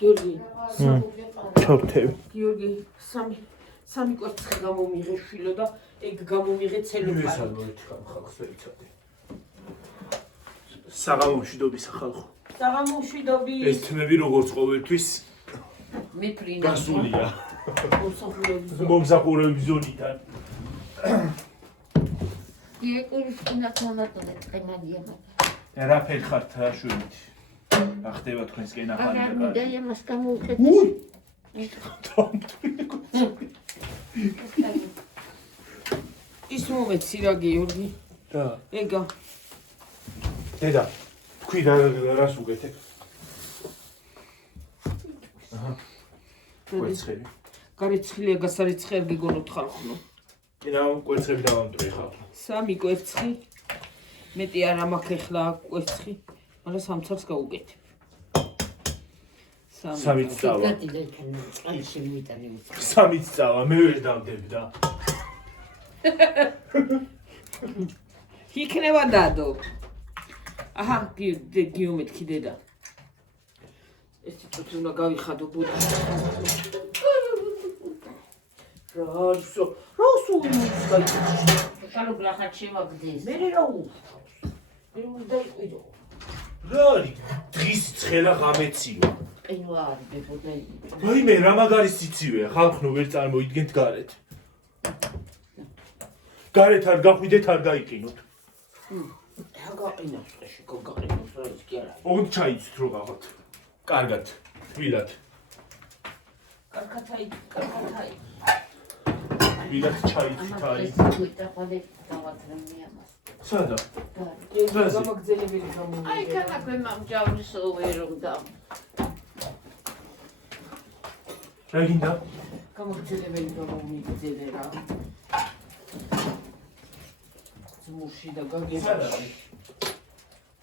გიორგი, ჩორთები. გიორგი, სამი კვერცხი გამომიღე შვილო და ეგ გამომიღე ცელოფანი. ეს ამოიჩ ხალხს ეცადე. საღამომშვიდობის ხალხო. საღამომშვიდობის. ეს თმები როგორც ყოველთვის მე პრინა. გასულია. მომსახურების ზონიდან. ეკურისკინათ მომატონე ყემადია მაგრამ. რაფერ ხართ შვიდით? ახდება თქვენსკენ ახალი და კარგი. და იმას გამოუყეთეს. ის მომეცი რა გიორგი. და ეგა. დედა, თქვი რას უგეთებ? აჰა. კვერცხები. გარეცხილია გასარიცხი არ გიგონოთ ხალხო. კიდევ კვერცხები დავამტვრე ხალხო. სამი კვერცხი. მეტი არ მაქვს ახლა კვერცხი, მაგრამ სამცარს გავუკეთებ. სამიც წავა. სამიც წავა, მე ვერ დავდებ და. იქნება დადო. აჰა, გიომეთქი დედა. ეს ცოტა უნდა გავიხადო ბუდში. რასო იმუშავე. შალო ბლახად შემაგდეს. მე რა უშავს. მე უნდა იყიდო. რა არის? დღის ცხელა ღამეციო. ყინვა არის ბებოდნე. ვაიმე რა მაგარი სიცივეა, ხალხო ვერ წარმოიდგენთ გარეთ. გარეთ არ გახვიდეთ, არ გაიყინოთ. რა გაყინავს ხეში, გოგაყინავს რა ის კი არა. ოღონდ ჩაიცით რო გაღოთ. კარგად, თბილად. კარგათაი, კარგათაი. თბილად ჩაიცით აი. სადა? გამაგზელებელი გამომიღე. აი კანაკვე მამჯავრის ვერუნდა. რა გინდა? გამაგზელებელი გამომიგზელე რა. ძმუში და გაგებაში.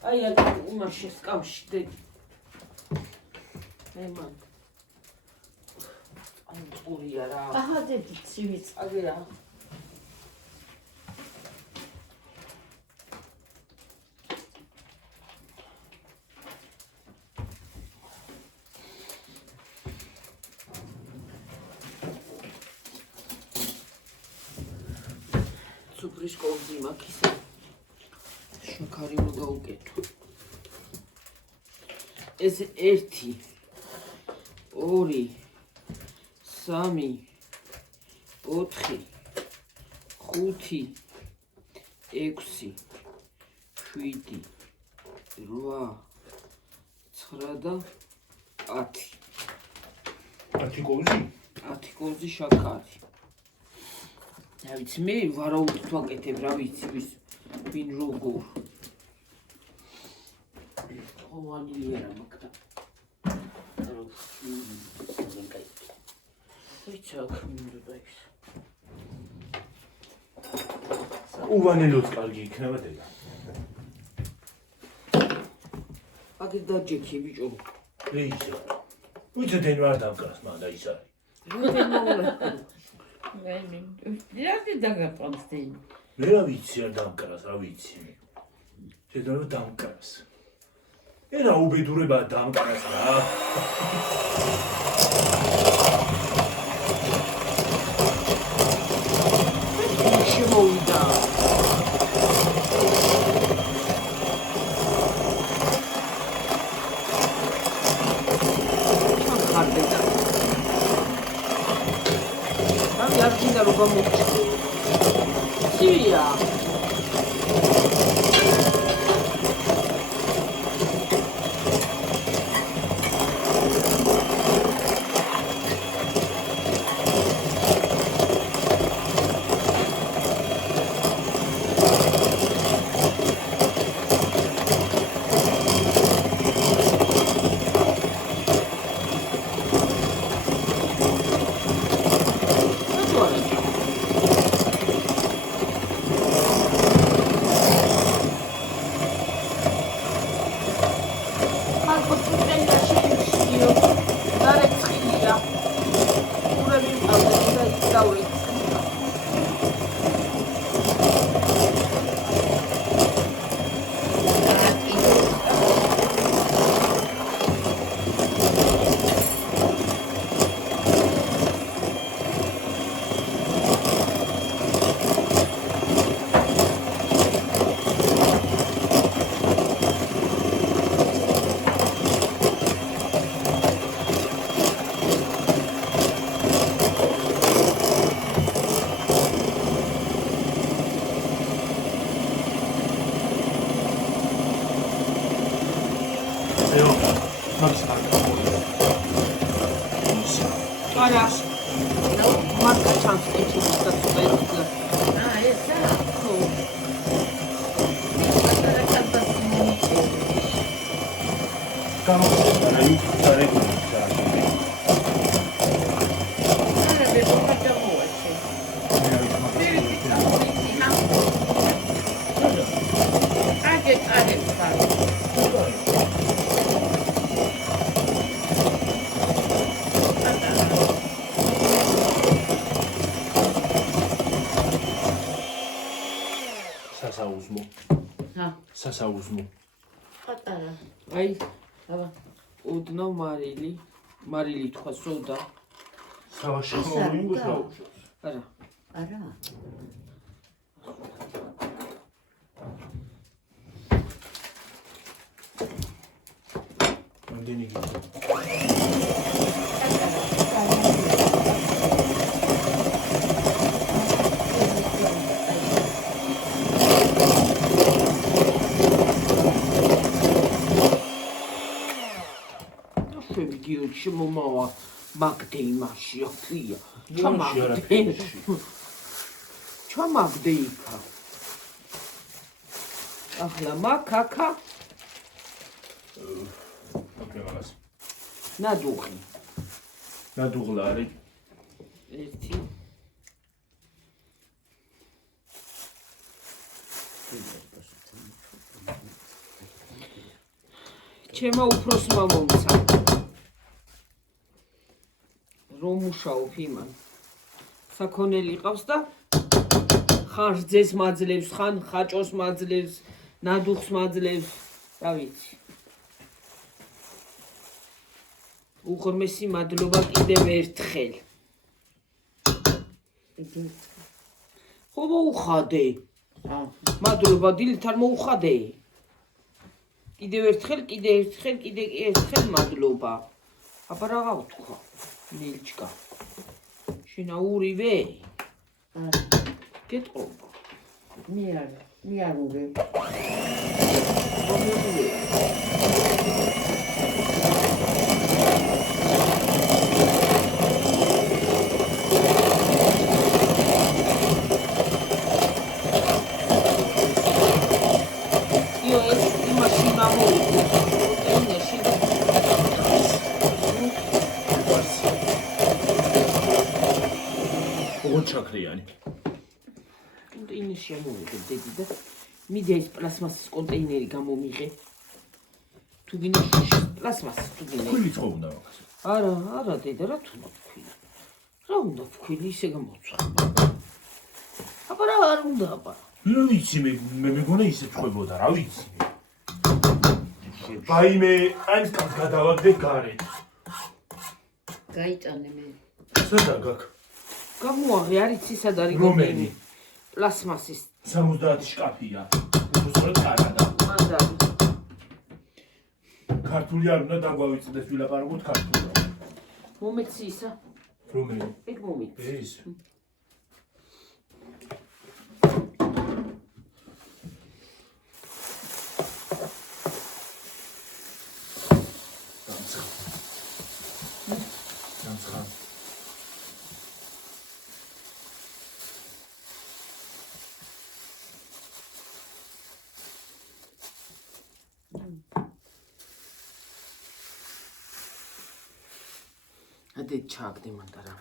აი იმაში სკამში დე. მან. აი პურია რა. აჰა დედი ცივიც. აგე რა. სუფრის კორძი მაქვს ისე. შაქარი უნდა გავუკეთო. ეს 1 2 3 4 5 6 7 8 9 და 10. 10 კოვზი? 10 კოვზი შაქარი. რა ვიცი მე ვარაუდით ვაკეთებ რა ვიცი ვის ვინ როგორ. ვანილია რა მაგდა. ვიცი მინდოდა ის. უვანელოც კარგი იქნება დედა. აგერ დაჯექი ბიჭო. რეიზო. ვიცი დენ ვარ დამკრას მანდა ის არის. რატი დაგაყავსდენ? მე რა ვიცი არ დამკრას, რა ვიცი მე. შედარო დამკრას. ერა უბედურება დამკრას რა. შემოვიდა. ხარდება. ამი არ გინდა რომ გამოვჭი. ცივია. მაგის არა მარკა ჩანს ეჭვს და წუხერს ესა? ხო პატარა კალბასი მომიწევი. გამოსცემდა რა YouTube-ს არეგულირებს რა. არა, ბებობა ჩამოვაჩე. აგე წარებს ხარ. სასაუზმო. ჰა, სასაუზმო. პატარა. აი აბა, ოდნავ მარილი თქვა სოდა სავაშხმოვანი მუშაობს. არა არა. რამდენი გიწევ? შევიდიოჩი მომავა მაგდე იმაში აფია ჩამაგდე იქა ახლა მაკაკა ოკეი მაგას. ნადუღლა არის. ერთი ჩემო უფროსმა მომცა რომ მუშაობ იმან საქონელი ყავს და ხარჯზეს მაძლევს ხან ხაჭოს მაძლევს ნადუხს მაძლევს რა ვიცი უღრმესი მადლობა კიდევ ერთხელ ხო მოუხადე მადლობა დილით არ მოუხადე კიდევ ერთხელ მადლობა აბა რაღა ვთქვა ნილჩკა შინაურივე არა. გეტყობა მე არ უღე. იო ეს იმაში მამოუგო ინაში ჩაქრიანი. კონტეინერში ამოვიდე დედი და მიდე ეს პლასმასის კონტეინერი გამომიღე. თუ გინდა პლასმასის თუ გინდა. ქვილი ხო უნდა მაგას. არა დედა რა თუ უნდა ვქვილი. რა უნდა ვქვილი ისე გამოცხა. აბა რა არ უნდა აბა. რა ვიცი მე მეგონა ისე ცხებოდა რა ვიცი. ვაიმე აიმს კაც გადავაგდე გარეთ. გაიტანე მე. სადა გაკ? გამოაღე არ იცი სად არის რომელი? პლასმასის 70 შკაფია. უბრალოდ კარადა. მანდარი. ქართული არ უნდა დაგვავიწყდეს ვილაპარაკოთ ქართულად. მომეცი ისა? რომელი? ეგ მომეცი. ეს. განცხა. ადე ჩაგდე მანდარა.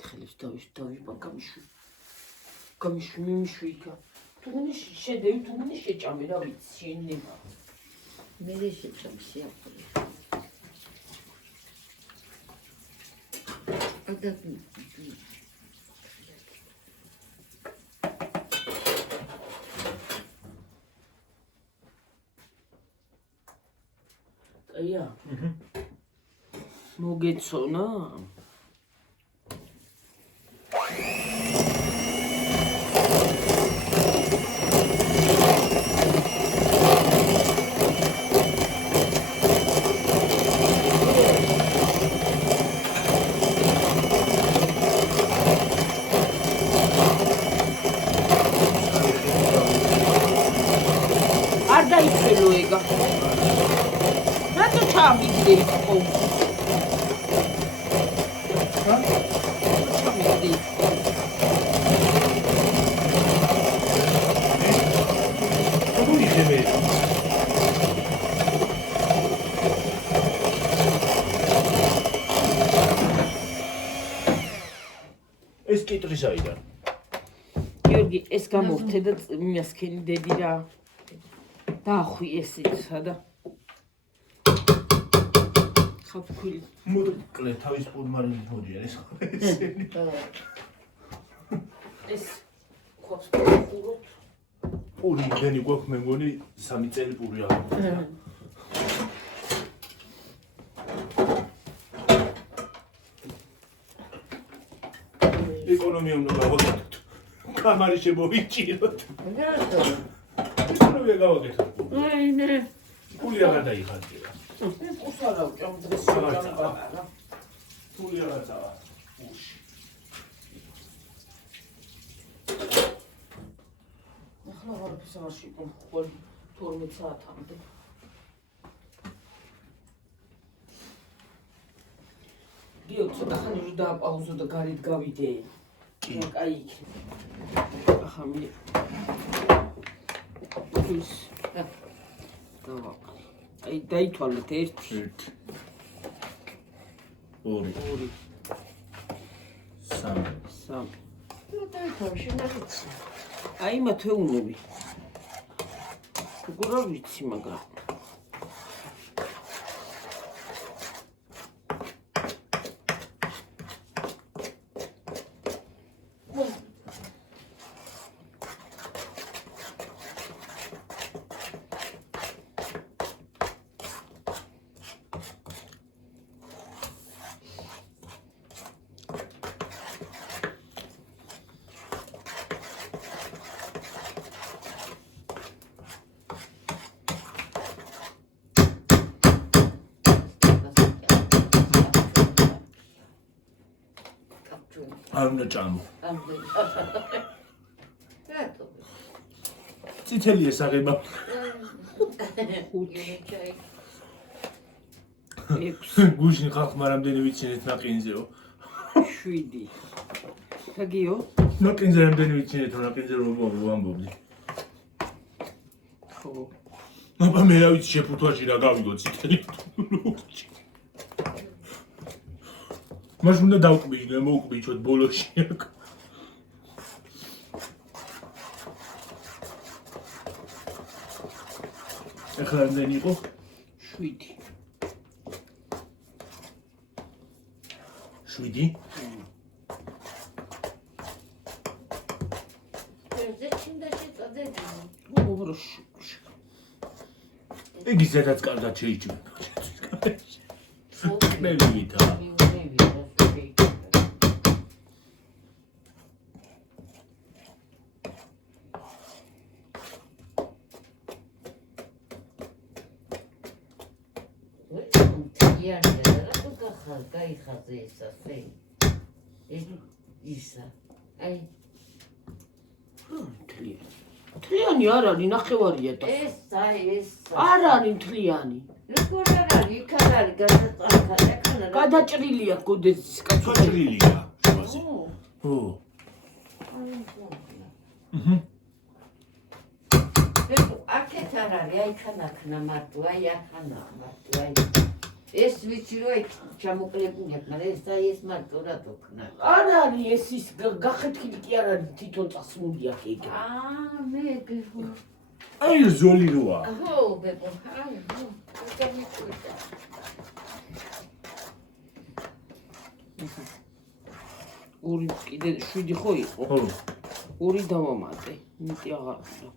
ხელის დავიბა გამიშვი მიმიშვი იქა. თუ გინდა შედევი თუ გინდა შეჭამე რა ვიცი შენება. მე შეჭამ შეაფრე. ადა აია. მოგეცონა? არ დაიწელო ეგა. რატო ჩა ჩამიგდე ის ყოფს. ჩამიგდე. მოიხებე. ეს კიტრის აიდან. გიორგი, ეს გამოვთე და მიასქენი დედი რა. დაახვი ესეც, სადა. ხაფქვილი. მოკლე თავის პურმარი მოდია ეს. ეს ხობს ხუროთ. პური იმდენი გვაქვს მე მგონი 3 წელი პური აღარ. ეკონომია უნდა გავაკეთოთ. კამარი შემოვიჭიროთ. რატო? ეკონომია გავაკეთოთ. აი მე პული აღარ დაიხარჯება. ეს არა უჭამ დღეს შეგამება რა. პული აღარ წავა. უში. ახლა ვარფის აღარ შეკონ ხოლმე 12 საათამდე. გიო ცოტა ხანი რომ დააპაუზო და გარეთ გავიდე. კაი იქ. ახლა მე ის დავაყრე. აი დაითვალეთ 1 2 2 3 3 ნუ დაიქვაში ნახეთ. აი მათეუნები. როგორ არ ვიცი მაგრამ არ უნდა ჭამო. რატო? წითელია საღება. 6 გუშინ ხალხმა რამდენი ვიცინეთ ნაყინზეო. 7 გაგიო ნაყინზე რამდენი ვიცინეთ რომ ნაყინზე რომ ვამბობდი. ხო აბა მე რა ვიცი შეფუთვაში რა გავიგო წითელი. მას უნდა დავკბიჭდე, მოვკბიჭოთ ბოლოში აქ. ეხლა რამდენი იყო? 7 7? იგი ზედაც კარგად შეიჭრება. კნელითა. გაიხაზე ისა ფე. ისა. აი მთლიანი არ არის ნახევარია და ეს არ არის მთლიანი როგორ არ არის იქ არ არის გადაწყვეტა გადაჭრილია გოდეს კაცო ჭრილია. ო. აქეთ არ არის აი ხანახნა მარტო აი ახანა მარტო აი ეს ვიცი რომ აი ჩამოკლებულია მაგრამ ეს აი ეს მარტო რატო ხნა არ არის ეს ის გახეთქილი კი არ არის თვითონ წასმული აქ ეგ მე გეღო აი ზოლი როა. ხო ბებო აი ხო გამიკვირდა ორი კიდე 7 ხო იყო? ხო. 2 დავამატე. მეტი აღარ უნდა.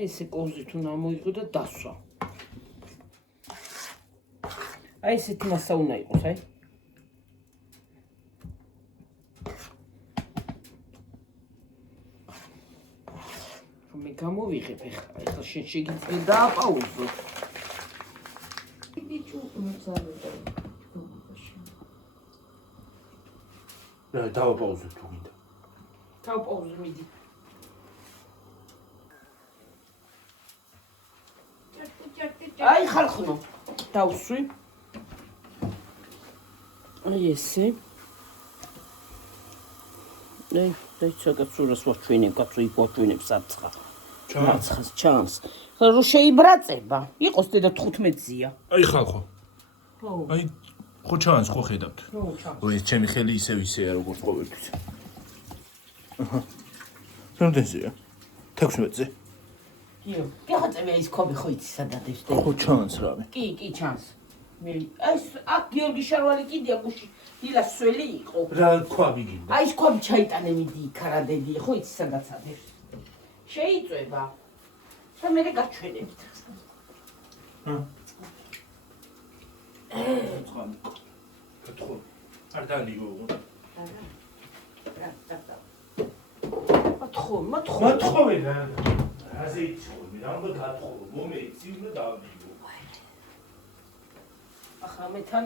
ესე კოზი თუ ნამოიღო და დასვა. აი ესეთი მასა უნდა იყოს, აი. მე გამოვიღებ ეხლა შენ შეგიძლია დააპაუზო. ბიჭო მოწალდა რა დავაპაუზებ თუ გინდა. დავპაუზ მიდი. აი ხალხო. დავსვი. აი ესე. აი ცოტა სურას ვაჩვენებ, კაცო იქ ვაჩვენებ საცხა. ჩანს. ჩანს. რო შეიბრაწება, იყოს დედა 15-ზია. აი ხალხო. ხო. აი ხო ჩანს, ხო ხედავთ. ხო, ჩანს. ой, ჩემი ხელი ისევია როგორც ყოველთვის. აჰა. რამდენზეა? 16-ზე. კიო, კი ხაწევია ის ქობი ხო იცი სადადებს და. ხო ჩანს რავი. კი, ჩანს. მე ეს აქ გიორგი შარვალი კიდია გუში დილას სველი იყო. რა თქვა ვიგინდა? აი ეს ქობი ჩაიტანე მიდი ქარადები, ხო იცი სადაც ადებს. შეიწובה. და მე გაჩვენებთ. კათხო. არ დალიო. მათხოვე რა. ასე იცხოვე, რა უნდა გათხოვო, მომეცი უნდა დავლიო. ახლა მე თან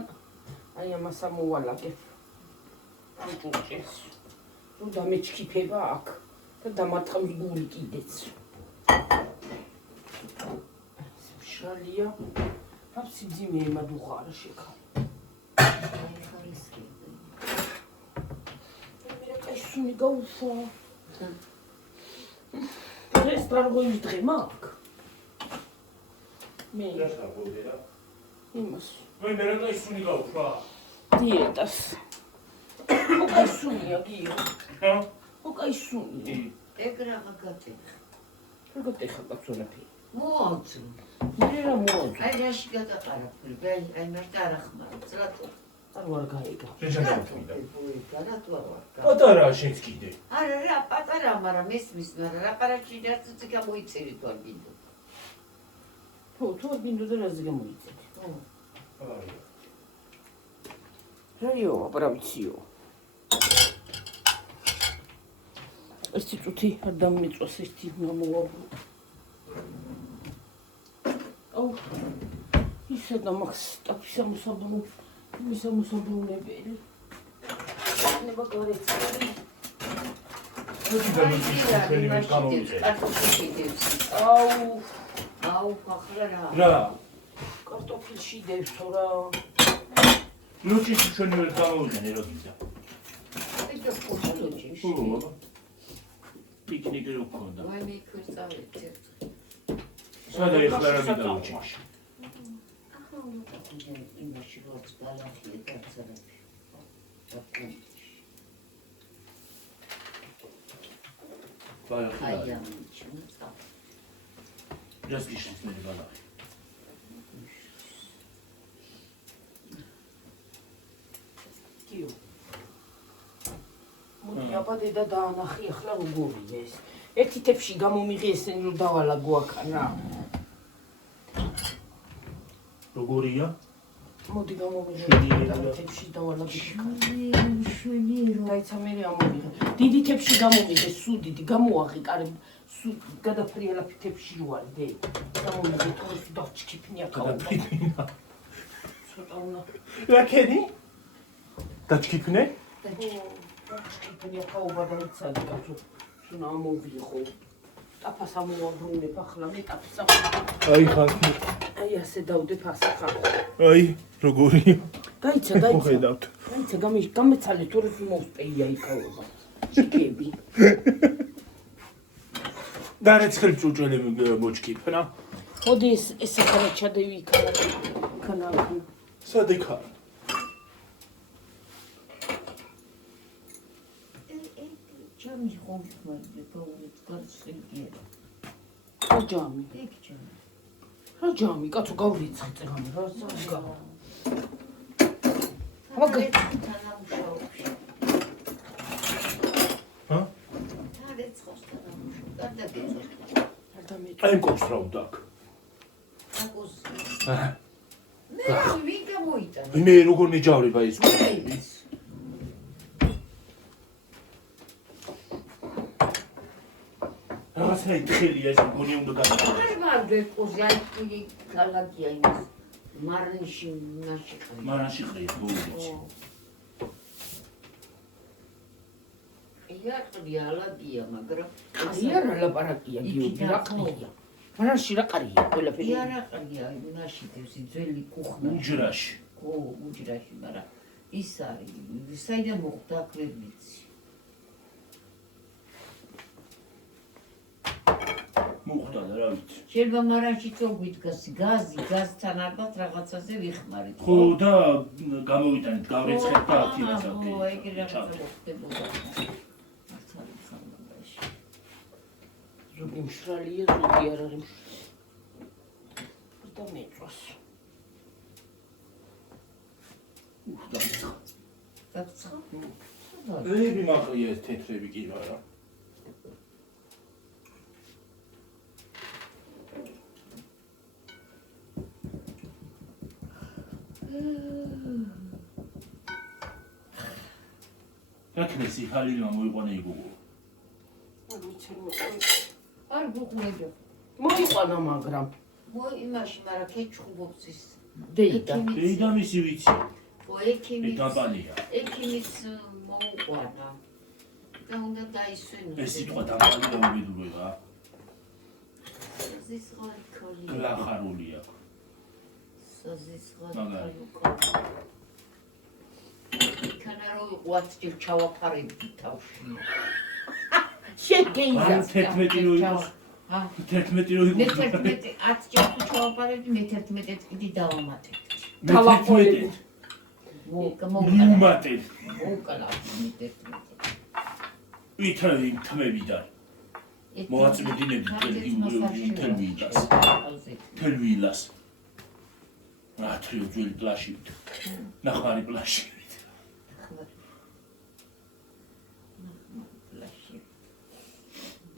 აი ამას ამოვალაგე. ამჭუჭეს. თუ დამეჩქიფება აქ და დამარტყამს გული კიდეც. შალია. აფსი ძიმე მადუღარა შეკა. მე კაისუნი გაუშვა. ეს ტრაგოის დღე მაგ. მე რა შეგოდერა? იმას. მე რა კაისუნი გაუშვა? დიეტას. ოკაისუნია გიო. ჰა? ოკაისუნია. ეგრა გაგატეხ. როგორ ტეხა კაცურაფი? მოაწ. მე რა მოაწ. აი რაში გადაყარაფული, აი მარტო არ ახმარებს, რატო? არ ვარ გაიგა. შეჟანდა. რატო არ ვარ? პატარა შენც კიდე. არა რა პატარა, მაგრამ მესმის, მაგრამ რა პარაში რაცი გამოიწერი თუ არ გინდა. ხო, თუ არ გინდა და რაზე გამოიწერი? ხო. აი. რაიო, აპრამციო. ერთი წუთი არ დამიწვას ერთი მომოვაბრო. აუ. ისა და მაქს ტაფის ამოსაბრუნ, იმის ამოსაბრუნებელი. ნება გარეცი. აუ, ახლა რა. რა? კარტოფილში დევსო რა. ლუჩის ჩვენი ვერ გამოვიდნენ რა გინდა. აი და ფოტოლოჯი. პიკნიკი რო გქონდა. ვაი მე ქვესწავლეთ. სადა ეხლა რა გინდა ლუჩში? ახლა უნდა იმაში როგორც გალახია დაცარები. აი ამ ჩუნტა. ჯას გიშნის მე გალახი. კიო. მოდი აბა დედა დაანახი ახლა როგორია ეს. ერთი თებში გამომიღე ესენი რომ დავალაგო აქან რა. როგორია? მოდი გამომიღე თებში დავალაგე. შვენიერო. დაიცა მე ამომიღე. დიდი თებში გამომიღე, სულ დიდი გამოაღიკარე. სულ გადაფრიალა თებში როარი დე. გამომიღე თორე სულ დავჩქიფნია ყავა. გადაფრინა. ცოტა უნდა რა ქენი? დაჩქიფნე? ჩქიფნია ყავა დაიცა კაცო. შუნა ამოვიღო. ტაფას ამოვაბრუნებ ახლა მე ტაფს აი ხალხი. აი ასე დავდებ ასე ხალხო. აი როგორია? დაიცა. ხედავთ. დაიცა გამეცალე თორე მოსპეია იქაობა. შეკები. და რაც ხელ წუჭელი მოჩქიფნა. მოდი ეს ახლა ჩადევი იქალა. ქანალ. სადიქა? ჯამი ხომხმარდე გაუვით გარსეგიერა. რა ჯამი? ეგ ჯამი. რა ჯამი? კაცო გავრიცხე წეგამი რა ზაგა. მაგა თანამშრომლში. ჰა? თარეცხოს თანამშრომლში. გადაგეწე. აი მკობს რა უნდა აქ. აკუს. მე ვინ გამოიტანა? მე როგორ ნიჯავრება ის? რაღაცა ითხელია ეს მგონი უნდა გადაყო. არ მარდე ყუზი აი ქალაქია იმის. მარანში ნაშიყრია. მარანში ყრია გულიც. იარყია, ალაგია, მაგრამ ყრია რა ლაპარაკია გიორგი რა ყრია მანაში რა ყრია ყველაფერი იარყია, იმაში დევსი ძველი კუხნა. უჯრაში. უჯრაში, მაგრამ ის არის, საიდან მოხდა აქ ვერ ვიცი. მოხდა და რა ვიცი. შეიძლება მარანში თუ გვიდგას გაზთან ალბათ რაღაცაზე ვიხმარით. ხო და გამოვიტანეთ, გავრეცხეთ და ათივას ხო, ეგრე რაღაცა მოხდებოდა. მართალი ხანობაში. ზოგი მშრალია ზოგი არ არის და მეწვას დაცხა? ები მაყრია ეს თეთრები კი არა. რაკნესი ხალილმა მოიყვანა იგუგო. არ გუყურებია. მოიყვანა მაგრამ იმაში, მაგრამ ქეჩხუბობს ის. დეიდა დეიდა მისი ვიცი. ხო, ექიმიც. დაბალია. ექიმიც მოუყვანა. და უნდა დაისვენოს. ეს სიტყვა დაბალი და უბედურება. ზისღარი ქალი. გლახარულია. ზისღარი მაგარი. ქალი. კანარო ვატ ჯერ ჩავაფარებდი თავში. შეგეიზა 11 რო იყოს. 11 რო მე იყოს. 11 10 ჯერ თუ ჩავაფარებდი, მე 11 კიდე დავამატებდი. დავაყოლები მუმატეთ. მოკლა მე 11. ვითარი თმებიდან. მოაწმედინები თელვიდას. თელვილას. რათრიო ძველი პლაშით. ნახმარი პლაშით.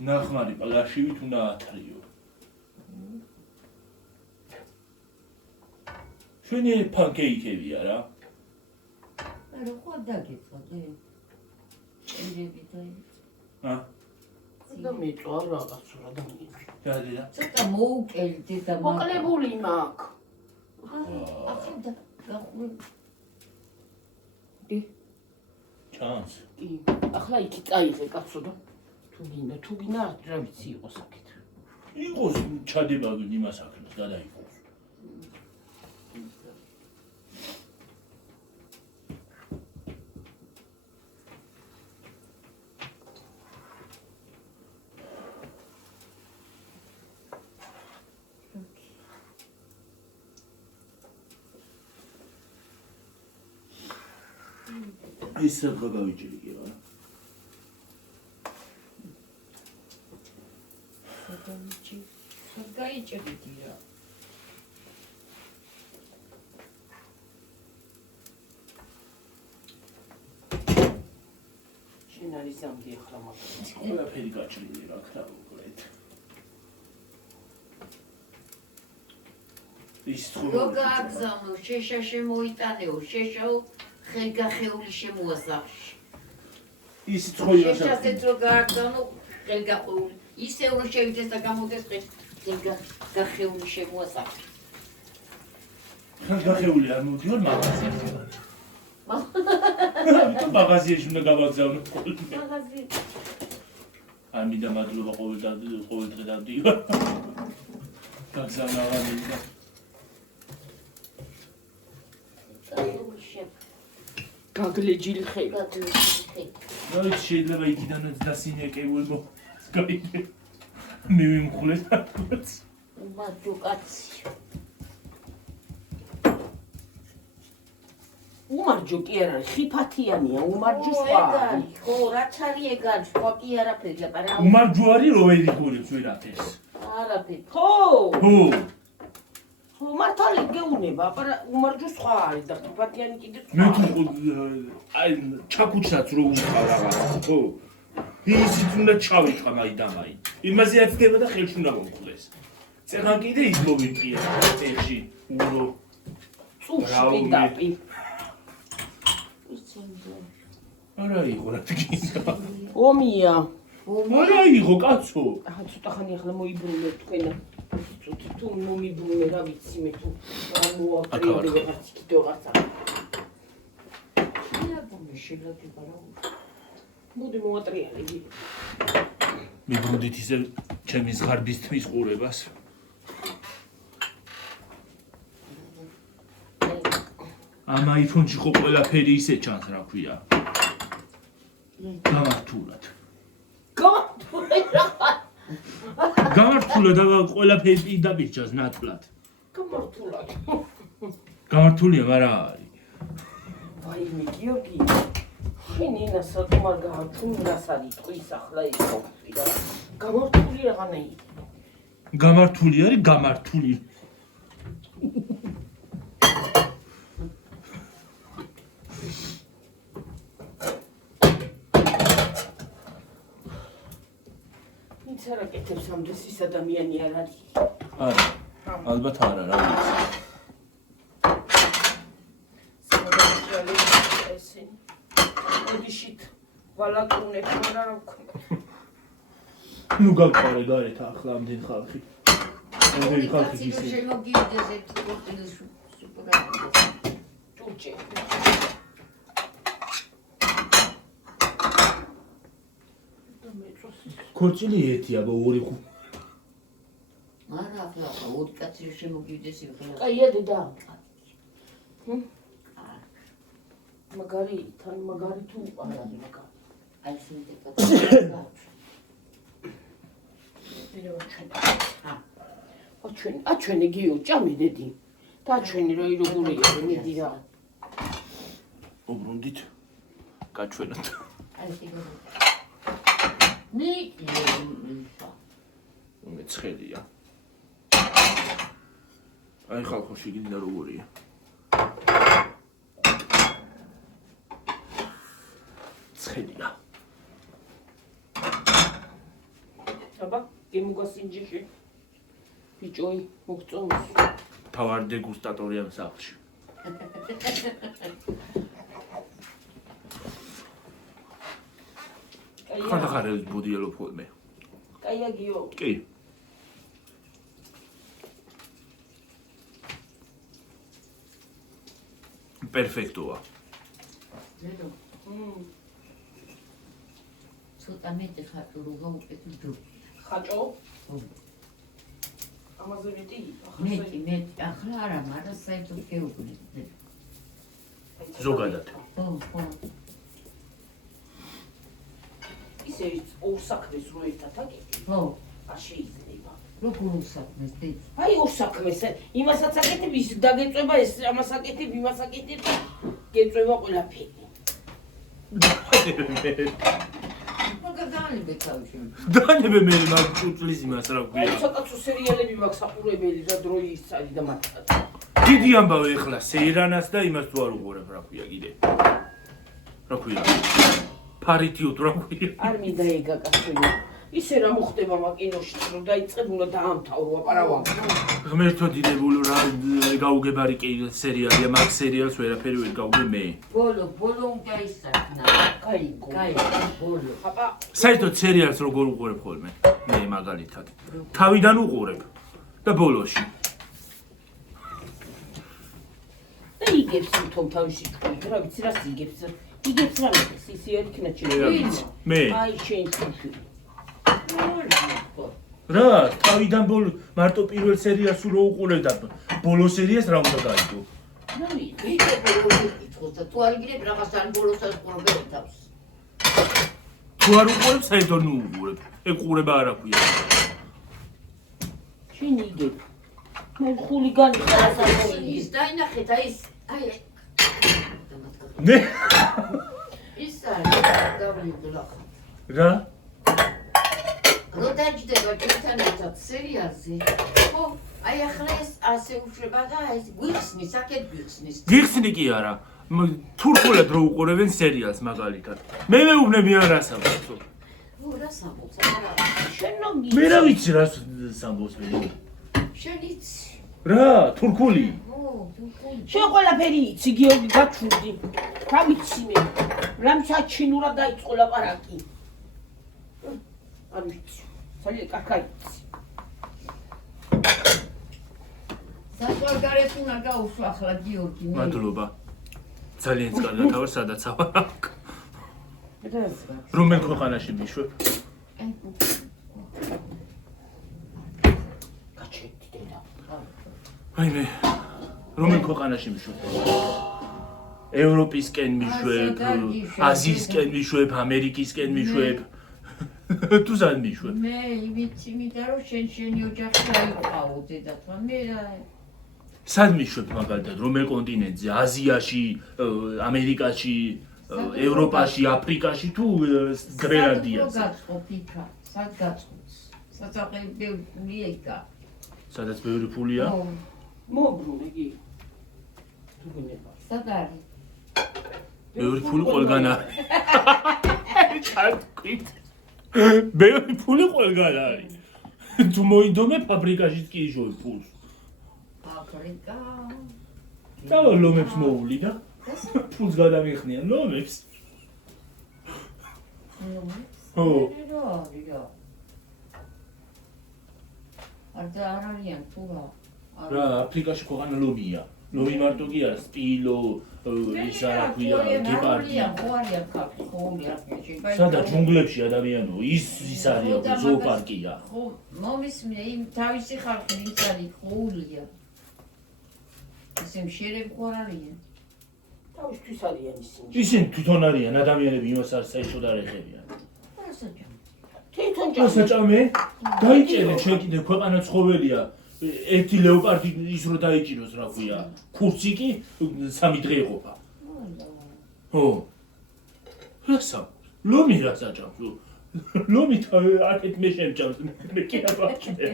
ნახმარი პლაშით უნდა ათრიო. შენი პანკეიკებია რა. არა, ხო დაგეწოდე. ჭირები და და მეწვა რაღაც რა და დადა. ცოტა მოუკელდი და მოკლებული მაქვს ახლა და გახური ჩანს. კი ახლა იქი წაიღე კაცო და თუ გინდა რა ვიცი იყო საკეთ იყოს ჩადება იმას აქნას გადაიყოს. ის რა გავიჭირი კი რა. გაიჭრიდი რა. შენ არის ამდი ახლა მაგას ყველაფერი გაჭრილი რა ქრა უყურეთ. ის რო გააგზავნო, შეშა შემოიტანეო, შეშაო ხელგახეული შემოასახში. ის ცხოია შეშასეც რო გააგზავნო, ხელგახეული. ისევ რო შევიდეს და გამოდეს ხელგახეული შემოასახში. ხელგახეული არ მოდიო მაღაზიაში. ამიტომ მაღაზიაში უნდა გავაგზავნო. მაღაზი. არ მინდა მადლობა ყოველ დღე დავდიო. გაგზავნა აღარ მინდა. გაგლეჯილი ხე რა შეიძლება იქიდანაც დასინეკებული მოხდა. მე მიმხულეს. უმარჯო კაცი. უმარჯო კი არ არის ხიფათიანია უმარჯო სხვა ხო, რაც არის ეგ არის, სხვა კი არაფერი, აბა უმარჯო არის რო ვერ იგულებს ვერაფერს. არაფერი. ხო ხო. ხო მართალი გეუნება აბა უმარჯო სხვა არის და ხიფათიანი კიდე სხვა. მე თუ აი ჩაკუჩაც რო უთქვა რაღაც ხო ისიც უნდა ჩავიტყა მაიდამაი იმაზე აცდება და ხელში უნდა მომხლეს წერა კიდე ის მოვიყია წელში ურო წუში დაპი არა იყო რა თქმა ომია არა იყო კაცო აჰა ცოტა ხანი ახლა მოიბრუნე თქვენა თუ მომიბრუნე რა ვიცი მე თუ არ მოაყრიდი ვეღარც კიდე ვარც არა მე შეგადი ბარა მოდი მოვატრიალე. მიბრუნდით ისე ჩემი ზღარბის თმის ყურებას. ამ აიფონში ხო ყველაფერი ისე ჩანს, რა ქვია. გამართულად. გამართულად და ყველაფერი პირდაპირ ჩანს ნათლად. გამართულად. გამართულია, მაგრამ არის. ვაიმე, გიორგი. შენინა საკმარ გაჩუნდასარი ტყვის ახლა იყო. გამართული აღანა იყო. გამართული არის, გამართული. ვინც არ აკეთებს ამ დროს ის ადამიანი არ არის. არა. ალბათ არა, რა ვიცი. ოდიშით ვალაკუნებს, მაგრამ რა ვქნა. ნუ გავყარე გარეთ ახლა ამდენ ხალხი. ამდენ ხალხი ისე. შემოგივიდეს ერთ კორტილის სუპერმარკეტში. ჭურჭე. ქორჭილი ერთი აბა ორი ხუ. არა, ახლა ორი კაცი შემოგივიდეს იმხელა. კაია დედა. მაგარი თუ არ არის მაგარი. აი სიმდე კაცი. აჩვენე გიო, ჭამე დედი. დაჩვენე რა როგორია, მიდი რა. უბრუნდით. გაჩვენოთ. აი ეგ. ნიკი. მეცხელია. აი ხალხო შეგინდა როგორია. ცხელია. აბა, გემუგასინჯიში. ბიჭოი, მოგწონს. თავარი დეგუსტატორია მსახში. ხანდახარ ბუდიელო ფოლმე. კაია გიო. კი. პერფექტოა. ზედო. ცოტა მეტი ხაჭო რო გავუკეთო ჯო. ხაჭო? ამაზე მეტი? მეტი, ახლა არა, მაგრამ საერთოდ გეუგნე. ზოგადად. ხო. ისე ორ საქმეს რო ერთად აკეთე? ხო. არ შეიძლება. როგორ უსაქმეს დედა? აი ორ საქმეს, იმასაც აკეთებ, ის დაგეწובה, ეს ამას აკეთებ, იმას აკეთებ, გეწובה ყველაფერი. მაგარ დაანებე თავში. დაანებე მე მაგ წუწლის იმას რა აი ქვია. ცოტა სერიალები მაქვს საყურებელი და დროი ისწარი და მათაც. დიდი ამბავი ახლა სეირანას და იმას თუ არ უყურებ რა ქვია კიდე. რა ქვია? ფარიტიოთ რა ქვია. არ მინდა ეგაკაცვია. ისე რა მოხდება მაგ კინოში, რომ დაიწყებულა დაამთავრა აპარავა. ღმერთო დიდებულო რა გაუგებარი სერიალია, მაგ სერიალს ვერაფერი ვერ გავუგე მე. ბოლო უნდა ისახნა. გაიგო. ბოლო. აბა, საერთოდ სერიალს როგორ უყურებ ხოლმე? მე მაგალითად. თავიდან უყურებ და ბოლოში. და იგებს თვითონ თავისი ჭკუით, რა ვიცი რას იგებს. იგებს რა მეც, ისე არ იქნა ვიცი. მე. აი შენ ჭკუი. რა, თავიდან მარტო პირველ სერიალს რო უყურებ და ბოლო სერიას რა უნდა გაიგო? რა ვიცი. ვიდეო ბოლოს იკითხოს და თუ არ იგინებ რაღაც ან ბოლოსაც ყურებ თავს. თუ არ უყურებ, საერთოდ ნუ უყურებ. ეყურება არა ქვია. შენ იგებ. მე ხულიგანი ხარ ის დაინახეთ აი ეს აი ნე? ის არის დავრიდლა. რა? რო დაჯდება ჩვენთან ერთად სერიალზე. ხო, აი ახლა ეს ასე უშვება და ეს გვიხსნის, აქეთ გვიხსნის. გიხსნი კი არა. თურქულად რო უყურებენ სერიალს მაგალითად. მე მეუბნები არა სამბოცო. რა სამბოც არა. შენოგი. მე რა ვიცი რა სამბოს მე. შენიც. რა, თურქული? ო, თურქული. შენ ყველაფერი იცი, გიორგი გაჩვდი. რა ვიცი მე. რამცა ჩინურად დაიწყო ლაპარაკი. არ ვიცი. ძალიან კარგი იცი. საყვარგარეთ უნდა გაუშვა ახლა გიორგი. მადლობა. ძალიან კარგად ავარ, სადაც ავარ. რომელ ქვეყანაში მიშვებ? გაჩერდი დედა. აი მე რომელ ქვეყანაში მიშვებ? ევროპისკენ მიშვებ, აზიისკენ მიშვებ, ამერიკისკენ მიშვებ. თუ სად მიშვებ? მე ვიცი მითხა რომ შენი ოჯახი დაიყვაო დედათმა მე სად მიშვებ მაგალითად რომელ კონტინენტზე? აზიაში, ამერიკაში, ევროპაში, აფრიკაში თუ გრენლანდიაში? გაწყობ იქა, სად გაწყობს? საწაყი ბევრი იქა. სადაც ბევრი ფულია? მოუბრუნე კი. თუ გინება. სად არის? ბევრი ფული ყველგან არის. ჩარკვით. ბევრი ფული ყველგან არის. თუ მოინდომე ფაბრიკაშიც კი იშოვე ფულს. აფრიკა. და ლომებს მოული და ფულს გადამიხნიან ლომებს. ო. არ არიან ფულა. რა აფრიკაში ქვეყანა ლომია. ლომი მარტო კი არა, სპილო, ის რა ქვია, გეპარდი. სადა ჯუნგლებში ადამიანო, ის არის ზოოპარკია. ხო, მომისმე იმ თავისი ხალხი ის არის ხოულია. ისინი შერები ხო არ არიან? თავისთვის არიან ისინი. ისინი თვითონ არიან ადამიანები, იმას არ საერთოდ არ ეხებიან. თვითონ საჭამე დაიჭერენ ჩვენ კიდე ქვეყანა ცხოველია. ერთი ლეოპარდი ის რო დაიჭიროს რა ქვია, ქურცი კი 3 დღე იყოფა. ო. რასა? ლომი რა საჭამს? ლომი აქეთ მე შემჭამს, მე კი არ ვაჭმე.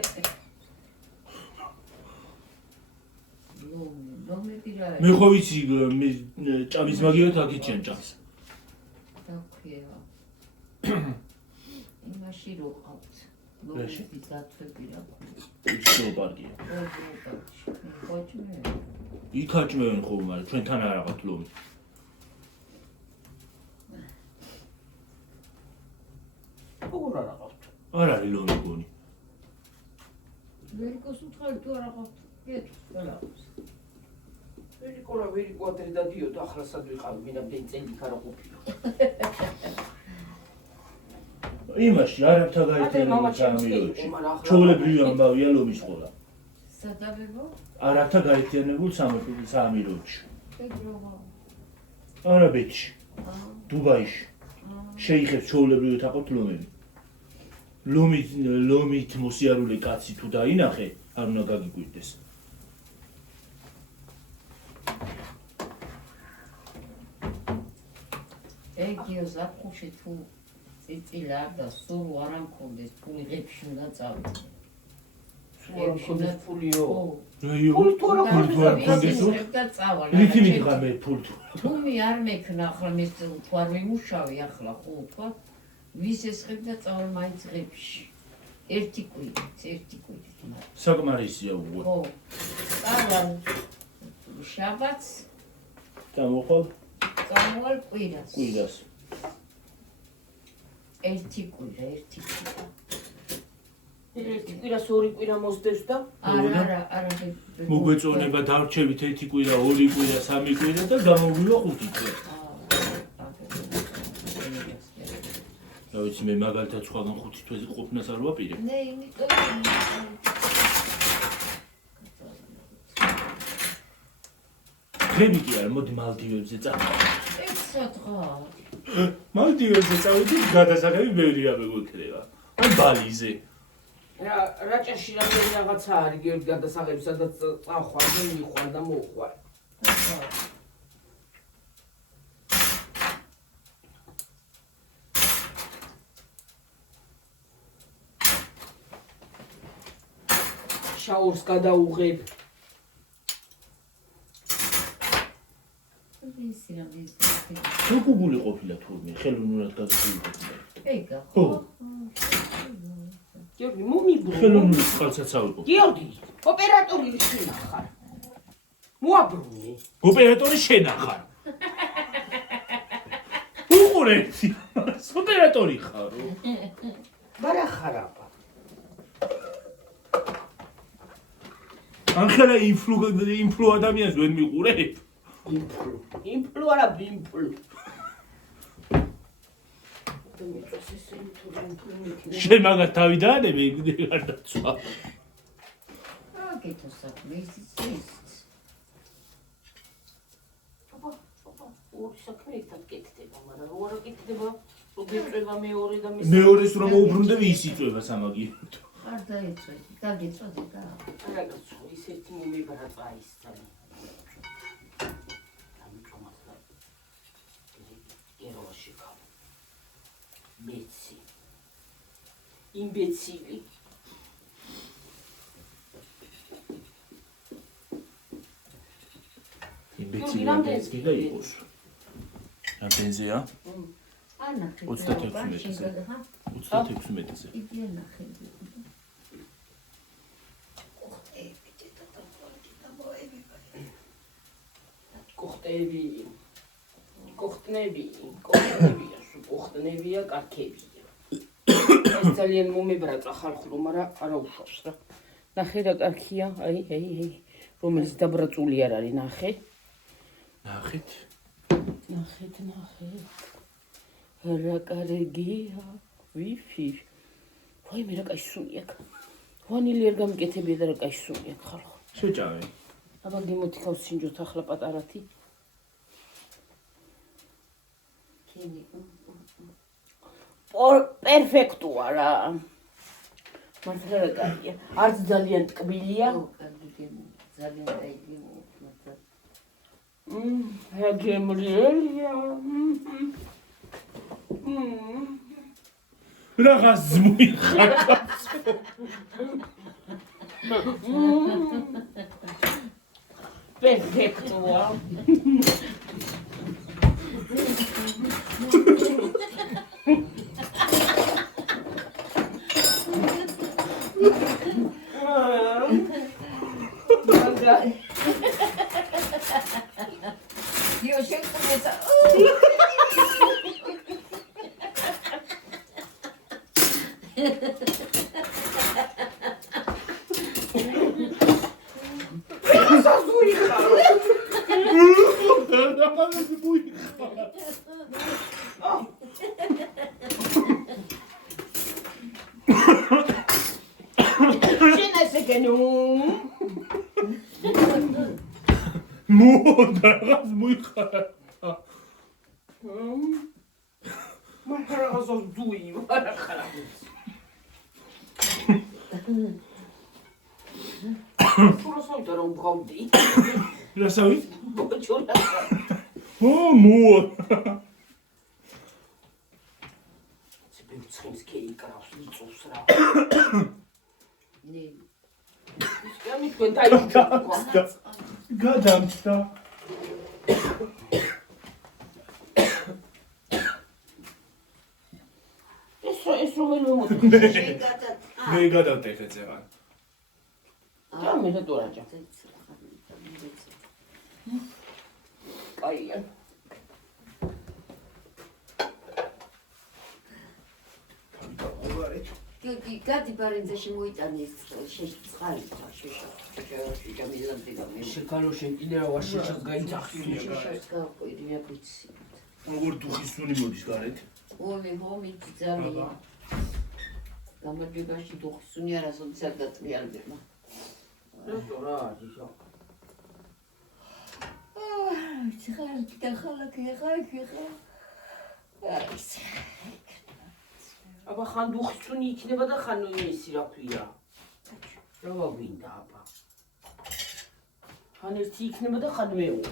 მე ხო ვიცი მე ჭამის მაგივრად აქეთ შემჭამს. დაქვია. იმაში რო ყავთ. ლომი გაწვები რა. ის ლეოპარდია. ხოჭმე. იქ აჭმევენ ხო, მაგრამ ჩვენთან არ აღათ ლომი. როგორ არ აღავთ? არ არის ლომი გონი. ვერიკოს უთხარი თუ არ აღავთ? გეტყვის. ვერიკო ადრე დადიოდა, ახლა სად ვიყავი, მინამდენ წელი ქარა ყოფილა. იმაში არაბთა გაერთიანებულ საამიროებში. ჩვეულებრივი ამბავია ლომის ყოლა. სადაბებო? არაბთა გაერთიანებულ საამიროებში. ეგროვა. არაბეთში. დუბაიში. შეიხებს ჩვეულებრივად აყავთ ლომები. ლომით მოსიარულე კაცი თუ დაინახე, არ უნდა გაგიკვირდეს. ეგიო ზაფხულში თუ წიწილა და სულ არ ამქონდეს ფული ღებში უნდა წავიდე. ფულიო. ფული თუ არა მქონდეს და წავალ. რითი მითხარ მე ფული თუ? თუმი არ მექნა ახლა მის თუ არ მიმუშავე ახლა ხო თქვა ვის ესხებ და წავალ მაინც ღებში. ერთი კვირით მაგრამ. საკმარისია უღო. ხო. წავალ შაბათს წამოყავ წამოვალ კვირას. კვირას. ერთი კვირა. ერთი კვირას 2 კვირა მოსდევს და არა. მოგვეწონება დარჩებით 1 კვირა, 2 კვირა, 3 კვირა და გამოგვივა 5 წელი. რა ვიცი მე მაგალითად სხვაგან 5 თვეზე ყოფნას არ ვაპირებ. ნე იმიტომ ხები კი არა, მოდი მალდივებზე წავიდე. ეს სადღა მალდივებზე წავიდე, გადასაღები ბევრია მეგვექნება. ან ბალიზე. რაჭაში რაღაცა არის გიორგი გადასაღები, სადაც წავხვალ და მიხვალ და მოხვალ. შაურს გადაუღებ. თუ გუგული ყოფილა თურმე, ხელოვნურად გადასულიყო. ეგა ხო. გიორგი მომიბრუნე. ხელოვნური წყალსაც ავიყო. გიორგი, ოპერატორი შენ ახარ. მოაბრუნე. ოპერატორი შენ ახარ. უყურე, ოპერატორი ხარო. ბარა ხარაბა. ანხელა ინფლუ ადამიანს ვერ მიყურებ? ინფლუ არა ბინფლუ. მიწვეს ესენი თუ შენ მაგას თავი დაანები იქნები არ დაცვა. აკეთო საქმე ის. ორი საქმე ერთად კეთდება, მაგრამ რო არ კეთდება, რო გეწვევა მეორე და მესამე. მეორეს რომ მოუბრუნდები ის იწვევა სამაგიეროდ. არ დაეწვევი, დაგეწვევი და. რაგაც ის ერთი მომიბრაწყა ის ძალიან. გამიწომასა. ეროში კა. ბეცი. იმბეცილი. იმბეცილი რამდენს გიდა იყოს? რამდენზეა? ანახე. 36-ზე. 36-ზე. იგი ანახე. კოხტნებია, კარქებია. ეს ძალიან მომებრაწყა ხალხო, მაგრამ არა უშავს რა. ნახე რა კარქია, აი, რომელიც დაბრაწული არ არის, ნახე. ნახეთ. ნახეთ. რა კარგია, ვიფი. ვაიმე რა კაი სუნი აქვს. ვანილი არ გამიკეთებია და რა კაი სუნი აქვს ხალხო. შეჭავე. აბა გიმოთქავს სინჯოთ ახლა პატარათი. კენი. პერფექტუა რა. მართლა რა კაია. არც ძალიან ტკბილია. ძალიან დაიგი მოხდა. რა გემრიელია. რაღაც ზმუიხარ. პერფექტუა. Io scelgo questa. რაღაც მოიხარა. მაგარას ზუი, არა ხარა. სულოსავდა რომ გავდი. რასავი? ბოჭოლა. მო. ცბილცხის კეიკრავს იწოს რა. ნე. ის გამი თქვენ დაიჭრა. გადამჭდა. ეს რომელი მომოწ. მე გადავტეხე წერან. და მე დორაჯა. კაია. კი გადი ბარენცაში მოიტანე ეს შეწყალი შეშა. შეშა მილანდი და მე. შეკალოშენ კიდე რა ვაშეშას გაიძახი. შეშას გავყიდია ვიცი. როგორ დუხის სუნი მოდის გარეთ? ომი ძალიან. გამარჯვებაში დუხსუნი არასოდეს არ დაწვიალდება. რა ისო. ციხარით და ხალხი ხა. აბა ხან დუხსუნი იქნება და ხან ისი რა ქვია. რა ვაგვინდა აბა. ხან ერთი იქნება და ხან მეორე.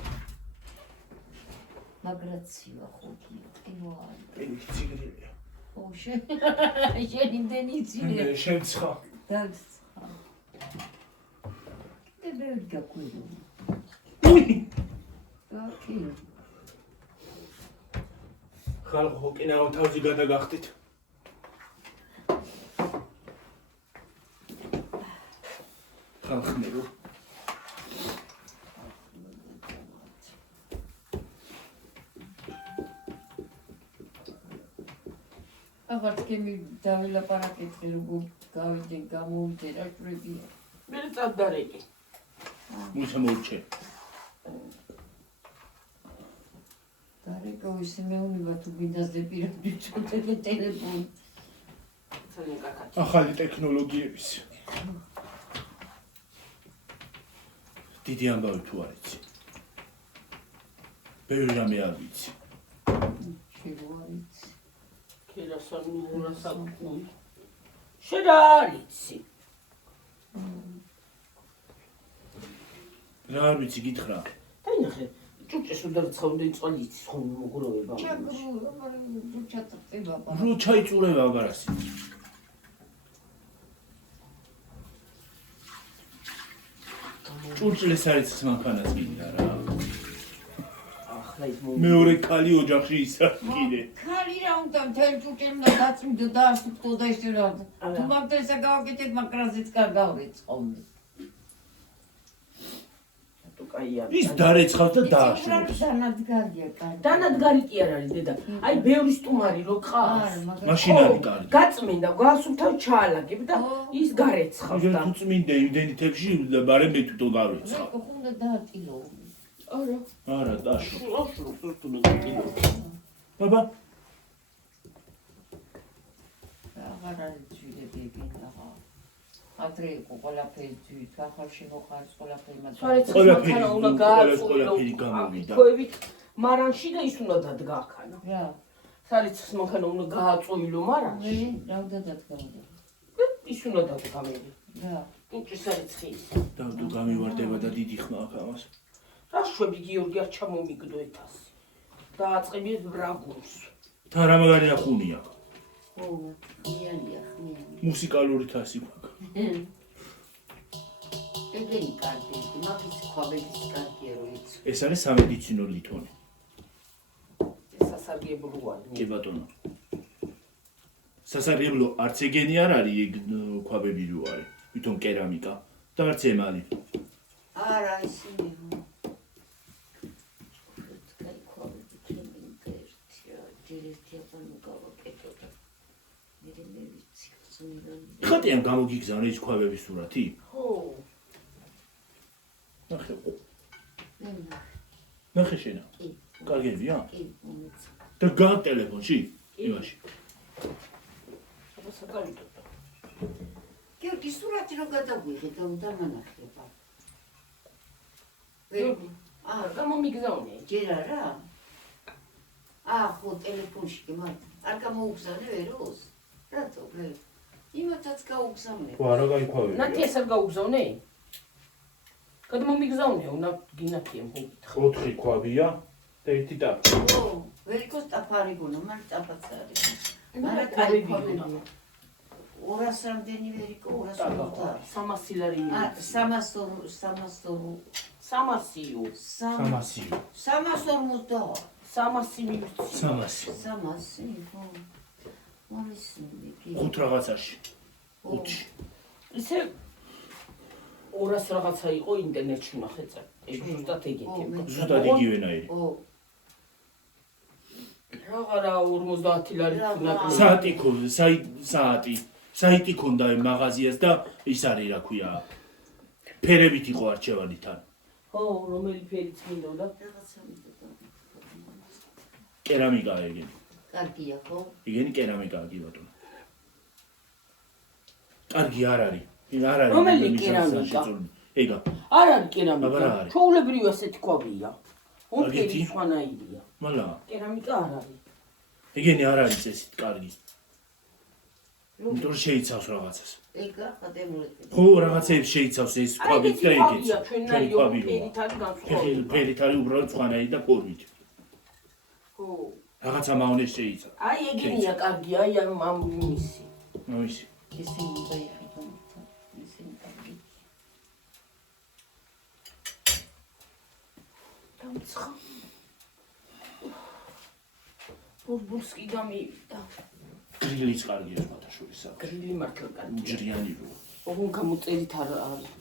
მაგრაციო ხუთი ტკივარი. ეს ციგრილია. ო შენ იმდენი ციგრი. შემცხა. დაცხა. კიდე ვერ გაკვირო. ოკეი. ხალხო კინაო თავი გადაგახდით. ხალხნერო. აღარ თქემი დავილაპარაკეთ როგორ გავიდე გამოვიდე რა ჭრებია. მე წადარეკი. მუშა მოუჩე. დარეკი ისე მეუნება თუ გინდაზე პირადად ჩუტები ტელეფონი. ძალიან კარგად. ახალი ტექნოლოგიების. დიდი ამბავი თუ არ იცი. ბევრი რამე არ ვიცი. შევარიც. ქირასანი ურასაკუნ. შენ რა არიცი? რა არ ვიცი გითხრა. დაინახე. ჭუჭეს უნდა რცხავდნენ წყალი იცის ხომ მოგროვება. ჩაგრუა, მაგრამ ჩატწება. რო ჩაიწურება აბარასი. ჭურჭლის არის ხმანქანაც გინდა რა. ახლა ის მეორე კალი ოჯახში ისა კიდე. ქალი რა უნდა მთელ ჭუჭელმა დაწმინდო და ასუფთო და ისე რა. თუ მაგდრესა გავაკეთებ მაგრაზეც გავეწყოვნე. თუ კაია. ის დარეცხავს და დააშურებს. დანადგარია კარგი. დანადგარი კი არ არის დედა. აი ბევრი სტუმარი რო ყავს. მაშინ არის კარგი. გაწმინდა, გასულთავ ჩაალაგებ და ის გარეცხავს და. თუ წმინდა იმდენი თებში ბარემ მე თუ გავეცხავ. ხო უნდა დაატილო. არა. არა, დაშო. აშურო, სულ დაატილო. ბაბა, აღარ არის ძვირები ეგენა. ადრე იყო ყველაფერი ძვირ, ახალში მოხარს ყველაფერი მაგრამ. სვარეცხმანქანა უნდა გააწუილო. ყველაფერი გამოვიდა. ქვევით მარანში და ის უნდა დადგა ახანა. რა. სვარეცხმანქანა უნდა გააწუილო მარანში. რა უნდა დადგავდა. ის უნდა დადგა მე. რა. ჭუჭის სარეცხი ის. და თუ გამივარდება და დიდი ხმა აქვს ამას. რა შვები გიორგი არ ჩამომიგდო ეთასი. დააწყებიეთ ბრაგულს. თა რა მაგარია ხუნია. ო, ხმიანია, ხმიანი. მუსიკალური თასი მაქვს. ეგენი კარგი, მაგის ქვაბეთის კარგია რო იცი. ეს არის სამედიცინო ლითონი. ეს სასარგებლო არის. კი ბატონო. სასარგებლო არც ეგენი არ არის ეგ ქვაბები რო არის. ვითომ კერამიკა და არც ემალი. არა, ისინი. კაი ქვაბები ჩემი ერთია, ჯერეთი აბანო გავაკეთო და მე ვიცი, ზონიდან. ხატიან გამოგიგზავნე ის ქვაბების სურათი? ხო. ნახე. ნენა. ნახე შენა. კი. კარგებია? კი, მომეც. და გა ტელეფონში? იმაში. აბა საკალიტო. გიორგი, სურათი რო გადაგვიღე და დამანახება. გიორგი, გამომიგზავნე. ჯერ არა? ხო, ტელეფონში კი მაგრამ არ გამოუგზავნე ვეროს? რატო ვერ? იმათაც გაუგზავნე. ხო, არა გაი ქვაბები. ნათი ეს არ გაუგზავნე? გადმომიგზავნე, უნდა გინათია მოგითხრა. 4 ქვაბია და 1 ტაფი. ხო, ვერიკოს ტაფარი გონა, მაგრამ ტაფაც არის. არა, კაი ქვაბები ქვაბებია. გონა. 200 რამდენი ვერიკო, 250. 300 ლარი. 300. 300. 300. 350. 300 მივიცი. 300. 300, ხო. მომისმინე კი. 5 რაღაცაში. 5-ში. ისე 200 რაღაცა იყო ინტერნეტში ნახე წა. ეგ ზუსტად ეგეთი. ზუსტად იგივენაირი. ო, რაღაცა 50 ლარი ნაკლები. საათი ქონდა, საათი. საიტი ქონდა მაღაზიას და ის არის რა ქვია. ფერებით იყო არჩევანი თან. ხო, რომელი ფერიც მინდოდა? რაღაცა მინდოდა. კერამიკა ეგენი. კარგია, ხო? ეგენი კერამიკაა კი ბატონო. კარგი არ არის. არ არის. რომელი კერამიკა? ეგა. არ არის აბა კერამიკა. რა არის? ჩვეულებრივი ასეთი კვაბია. აგეთი? ომფერი სხვანაირია. მალა. კერამიკა არ არის. ეგენი არ არის ესეთ კარგი. იმიტომ შეიცავს რაღაცას. ეგა ხადემულები. ხო, რაღაცებს შეიცავს ეს კვაბიც და ეგეც. ჩვენნაირი კვაბი როა. ფერით არის განსხვავებული. ფერით არის უბრალოდ სხვანაირი და ფორმით. ხო. რაღაცა მავნეს შეიცავს. აი ეგენია კარგი, აი ამ მისი. მამისი. ისინი უნდა იყიდონ. ისინი კარგი. დამცხა. ბულბულს კი დამივიდა. გრილიც კარგია მათაშურისა. გრილი მართლა კარგია. ჯრიანი რო. ოღონ გამოწერით არ არის.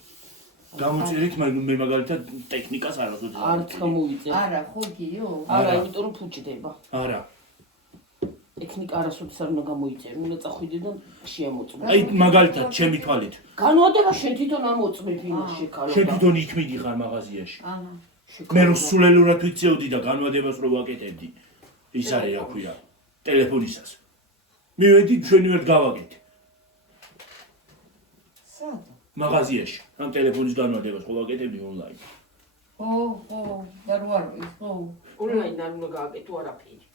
გამოწერით, მაგრამ მე მაგალითად ტექნიკას არასოდეს. არც გამოვიწერ. არა, ხო გიო? არა, იმიტომ რომ ფუჭდება. არა. ტექნიკა არასოდეს არ უნდა გამოიწერ. უნდა წახვიდე და შეამოწმო. აი მაგალითად ჩემი თვალით. განვადება შენ თვითონ ამოწმებ იმაში ქალო. შენ თვითონ იქ მიდიხარ მაღაზიაში. აჰა. მე რომ სულელურად ვიცეოდი და განვადებას რო ვაკეთებდი. ის არის რა ქვია ტელეფონისას მივედი ჩვენი ვერ გავაკეთე სად? მაღაზიაში ან ტელეფონის განმარტებას ხო ვაკეთებდი ონლაინ ხო, და რო არ ის ხო. ონლაინ არ უნდა გააკეთო არაფერი.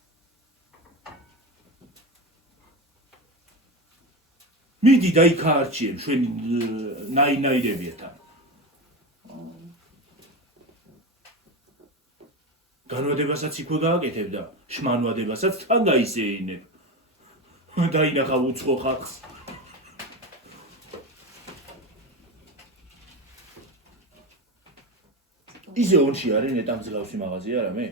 მიდი და იქ აარჩიებ ჩვენი ნაინაირებიათან. განვადებასაც იქო გააკეთებ და შმანვადებასაც თან გაისეინებ. დაინახავ უცხო ხალხს. ისე ონში არის ნეტა მსგავსი მაღაზია არა მე?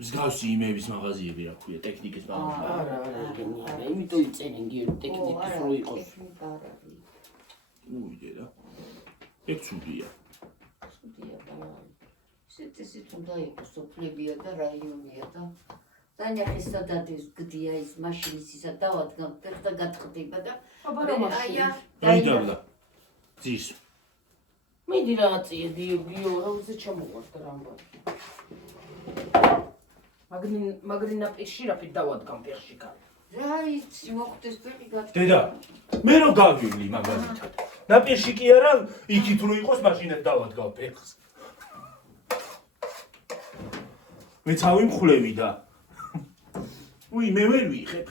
მსგავსი იმების მაღაზიები რა ქვია, ტექნიკის მაღაზია. არა, გენიალია. იმიტომ იწერენ გიო ტექნიკის რო იყოს. უიდე და. ეგ ცუდია. ცუდია და. ისეთი თუნდა იყოს სოფლებია და რაიონია და დანახეს სადადეს გდია ის მაშინის ისა დავადგან და გათხდება და დაიდავდა. ძის. მიდი რაღაცია გიო როზე ჩამოვარდა რამბანი. მაგრინა პირში რაფით დავადგან ფეხში კარ. რა იცი მოხდეს ფეხი გაჩ. დედა, მე რო გავივლი მაგალითად. ნაპირში კი არა, იქით რო იყოს მაშინაც დავადგავ ფეხს. მე ცავი მხლევი და. უი, მე ვერ ვიხებ.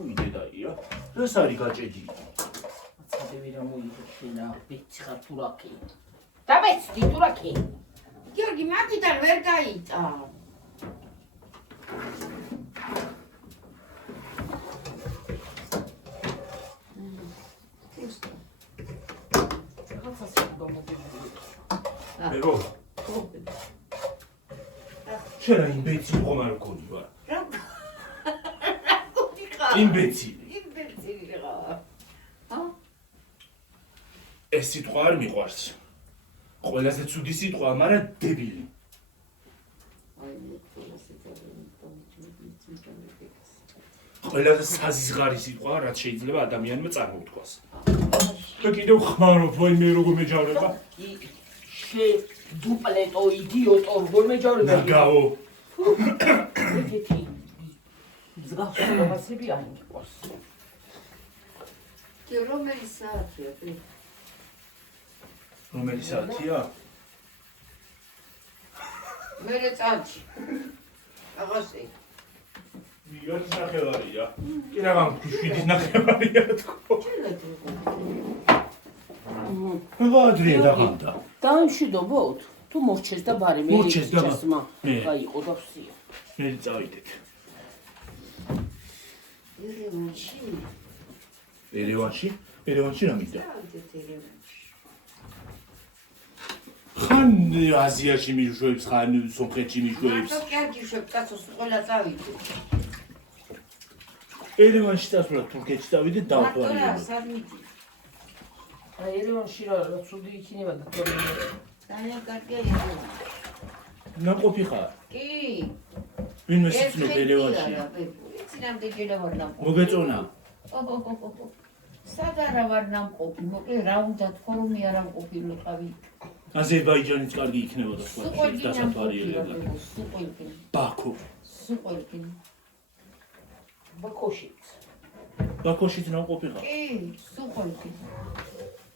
უი, დედაია, რას არის გაჭედი? მაცადები რა მოიხენა, ბეცი ხარ თურაკი. დაბეცდი თურაკი. გიორგი, მაგიდან ვერ გაიტა. მეგო. შენ რა იმბეცი ხომ არ გქონი ვარ? რა? იმბეცილი. იმბეცილი რა. ჰა? ეს სიტყვა არ მიყვარს. ყველაზე ცუდი სიტყვა, მაგრამ დებილი. ყველაზე საზღარი სიტყვა, რაც შეიძლება ადამიანმა წარმოთქვას. და კიდევ ხმარობ, ვაიმე როგორ მეჯავრება? შე დუპლეტო იდიოტო როგორ მეჯავრება? ნაგაო. ეგეთი ზღავსებასები არ მიყვარს. კი რომელი საათია? რომელი საათია? მერე წამში. აღასე. მიგოც ნახევარია. კი რა გამქვიშვიდის ნახევარია თქო. გადრია დაღამდა. დაიმშვიდობოთ? თუ მორჩეს და ბარი მე მორჩეს და მე. გაიყო და ვსია. მე წავიდეთ. ერევანში. ერევანში? ერევანში რა მინდა? წავიდეთ ერევანში. ხან აზიაში მიშვებს, ხან სომხეთში მიშვებს. მარტო კარგი შვებ, კაცო, ყველა წავიდეთ. ერევანში წასვლა თურქეთში წავიდეთ მარტო რა, დავთვალიერებ. სად მიდი? აი ერევანში რა ცუდი იქნება და ძალიან კარგია ერევანი. ნაყოფი ხარ? კი. ვინმე სიცნობ ერევანში? იცი რამდენჯერა ვარ ნამყოფი. მოგეწონა. სად არა ვარ ნამყოფი, მოკლედ რა უნდა თქო რომ მე არ ამყოფილიყავი. აზერბაიჯანიც კარგი იქნებოდა სხვა შორის დასათვალიერებლად. სუყოლკი. ბაქო. სუყოლკი. ბაქოშიც. ბაქოშიც ნაყოფი ხარ? კი, სუყოლკი.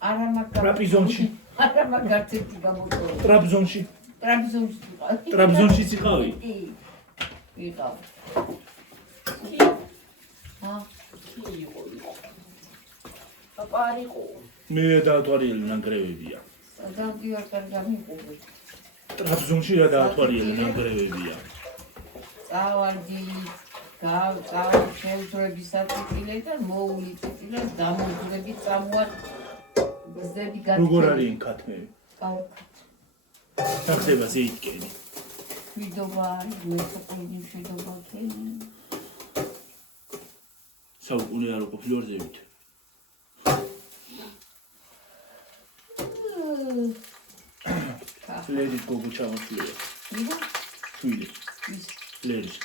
არა მაგარ. ტრაპიზონში. არა მაგარცეთი გამოწვევა. ტრაბზონში. ტრაბზონში ვიყავ. ტრაბზონშიც იყავი? კი. ვიყავ. ჰა? კი იყო. პაპა არ იყო. მე დაათვალიერე ნანგრევებია. საგანდი არ გამიყურე. ტრაბზონში რა დაათვალიერე ნანგრევებია. წავარდი, შევძრები საწიწილე და მოული წიწილე, დამოძრები წამوار გზები გათქე. როგორ არის ინკათმები? გავხდით. რა ხდება ზეითკენი? მშვიდობა არის, მესოყინი მშვიდობა ქენი. საუკუნე არ ყოფილი ვარ ზევით. ლედის გოგო ჩამოთვლია. ვიღა? შვილი. ის ლედის.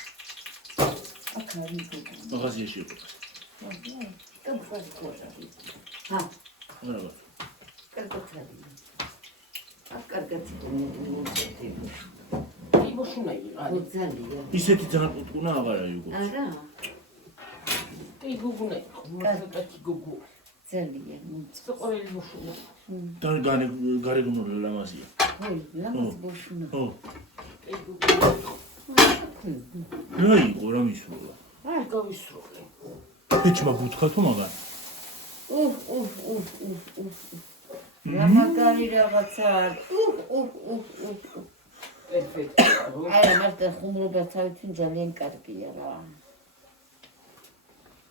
აქ არის გოგო. მაღაზიაში იყო. და ბხარი ყურა. ჰა, არა კარგად არის. აქ კარგად მოწევდი. იმოშუნაი არის. ძალიან. ისეთი ძანაკუტკუნა აღარა იყო არა, კი გუგუნაი. მოსაკეთი გუგუ. ძალიან მოწევდი. საყვარელი მოშუნა. და გარეგნული ლამაზია ой, ლამაზ ბოშუნა. ო კი გუგუ. რა იყო რა მისულა აი გავისროლე. ფეჩმა ბუთხა თუ მაგარ რა მაგარი რაღაცა არის. პერფექტო. აი, მართლა ხუმრობა თავიდან ძალიან კარგია რა.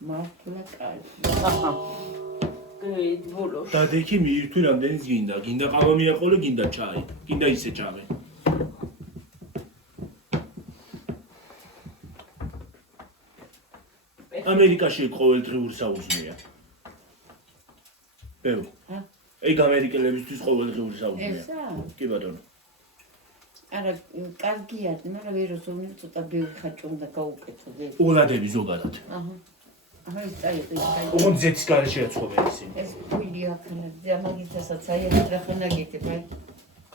მართლა კარგია. აჰა. გეით ბოლოს. დადექი მიირთვი რამდენიც გინდა ყავა მიაყოლე გინდა ჩაი გინდა ისე ჭამე ამერიკაში ყოველდღიური საუზმეა ბევრი ჰა? ეგ ამერიკელებისთვის ყოველდღიური საუზმეა ესა? კი ბატონო არა, კარგია, მაგრამ ვირუსოვნი ცოტა ბევრი ხაჭო უნდა გაუკეთო. ოლადები ზოგადად აჰა. აჰა, ის წაიღე. ოღონდ ზეთის გარეშე ეცხოვენ ისინი ეს ფული ახლა დიამაგითასაც აი რა ხანა გეთება.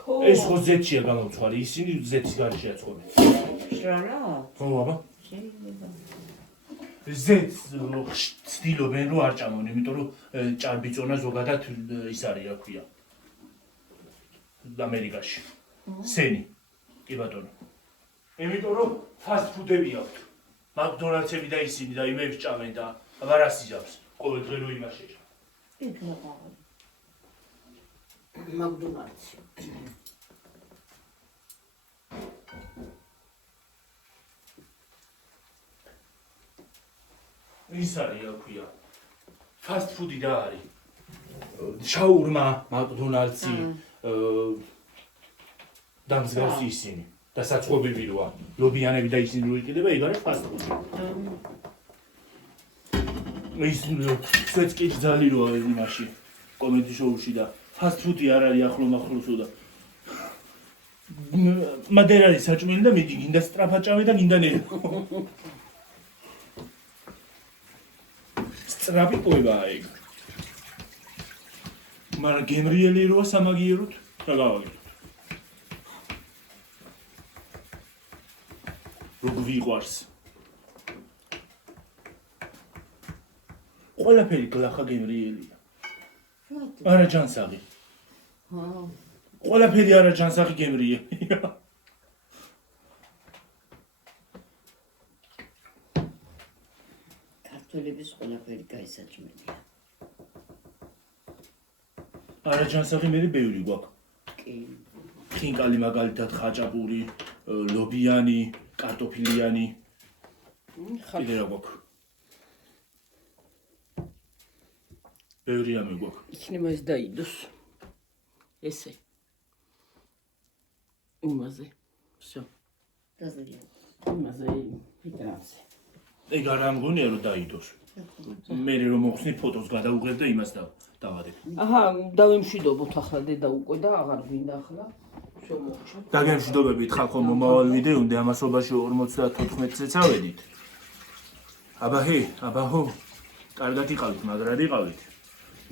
ხო. ეს ხო ზეთშია გამოცვარი ისინი ზეთის გარეშე ეცხოვენ შრალა? ხო აბა შეიძლება. ზეთს ცდილობენ რომ არ ჭამონ იმიტომ რომ ჭარბიწონა ზოგადად ის არის რა ქვია ამერიკაში სენი კი ბატონო იმიტომ რომ ფასტ ფუდები აქვთ მაკდონალდსები და ისინი და იმებს ჭამენ და აღარ ასიზავს ყოველდღე რო იმაში იქ ნაყავი. მაკდონალდსი. ის არის რა ქვია ფასტ ფუდი და არის შაურმა მაკდონალდსი და მსგავსი ისინი და საწყობები როა ლობიანები და ისინი რო იყიდება ეგ არის ფასტ ფუდი ის სვეტს კი ძალი როა იმაში კომედი შოუში და ფასტ ფუდი არ არის ახლო-მახლოსო და მადერ არის საჭმელი და მიდი გინდა სტრაფა ჭამე და გინდა ნერო სწრაფი ყובაა ეგ მაგრამ გემრიელი როა სამაგიეროთ რა გავაკეთოთ როგორ ვიყვარს ყველაფერი გლახა გემრიელია არა ჯანსაღი ჰა. ყველაფერი არა ჯანსაღი გემრიელია ქართველების ყველაფერი გაისაჭმელია. არა ჯანსაღი მე ბევრი გვაქვს კი. ხინკალი მაგალითად ხაჭაპური ლობიანი კარტოფილიანი კიდე რა გვაქვს ბევრი ამი გვაქვს იქნება ეს დაიდოს. ესე. იმაზე. всё. დაზრია. იმაზე ფიტრანზე. ეგ არ ამგონია რომ დაიდოს მე რომ მოხსნი ფოტოს გადაუღებ და იმას დავადებ აჰა, დავემშვიდობოთ ახლა დედა უკვე და აღარ გვინდა ახლა. всё მოხდა. დაგემშვიდობებით ხალხო მომავალ ვიდეომდე ამასობაში 54-ზე წავედით აბაჰო კარგად იყავით მაგრად იყავით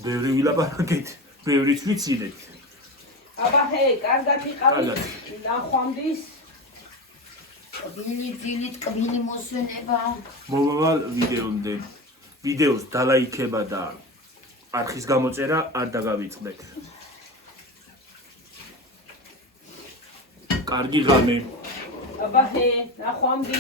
ბევრი ვილაპარაკეთ ბევრიც ვიცილეთ აბაჰე, კარგად იყავით. კარგად. ნახვამდის. კბილი ძილით კბილი მოსვენება. მომავალ ვიდეომდე ვიდეოს დალაიქება და არხის გამოწერა არ დაგავიწყდეთ კარგი ღამე აბაჰე, ნახვამდის.